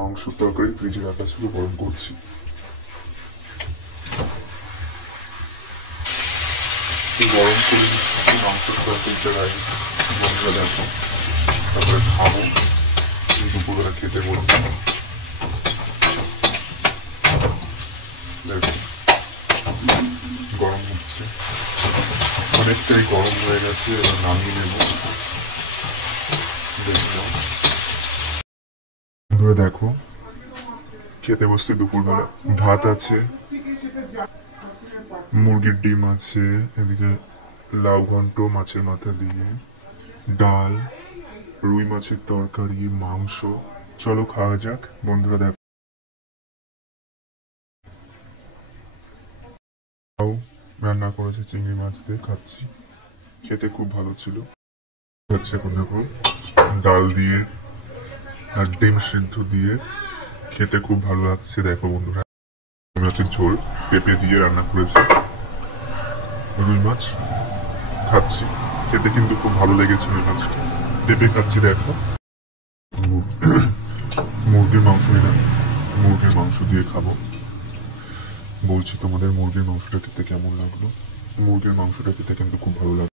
মাংসের তরকারি ফ্রিজে রাখা ছিল, গরম করছি। গরম করে নিচ্ছি মাংসের তরকারিটা রাইস। বন্ধুরা দেখো, তারপরে খাবো। দুপুরবেলা খেতে বলবো। দেখো গরম হচ্ছে, অনেকটাই গরম হয়ে গেছে। এবার নামিয়ে নেব। বন্ধুরা দেখো, খেতে বসছি দুপুরবেলা। ভাত আছে, মুরগির ডিম আছে, এদিকে লাউ ঘন্ট মাছের মাথা দিয়ে, ডাল, রুই মাছের তরকারি, মাংস। চলো খাওয়া যাক। বন্ধুরা দেখো, রান্না করেছে চিংড়ি মাছ দিয়ে, খাচ্ছি। খেতে খুব ভালো ছিল। হচ্ছে এখন দেখো, ডাল দিয়ে আর ডিম সিদ্ধ দিয়ে খেতে খুব ভালো লাগছে। দেখো বন্ধুরা, মাছের ঝোল পেঁপে দিয়ে রান্না করেছে, রুই মাছ খাচ্ছি। খেতে কিন্তু খুব ভালো লেগেছে রুই মাছটা। পেঁপে খাচ্ছি। দেখো মুরগির মাংস নিলাম, মুরগির মাংস দিয়ে খাবো। বলছি তোমাদের মুরগির মাংসটা খেতে কেমন লাগলো। মুরগির মাংসটা খেতে কিন্তু খুব ভালো লাগলো।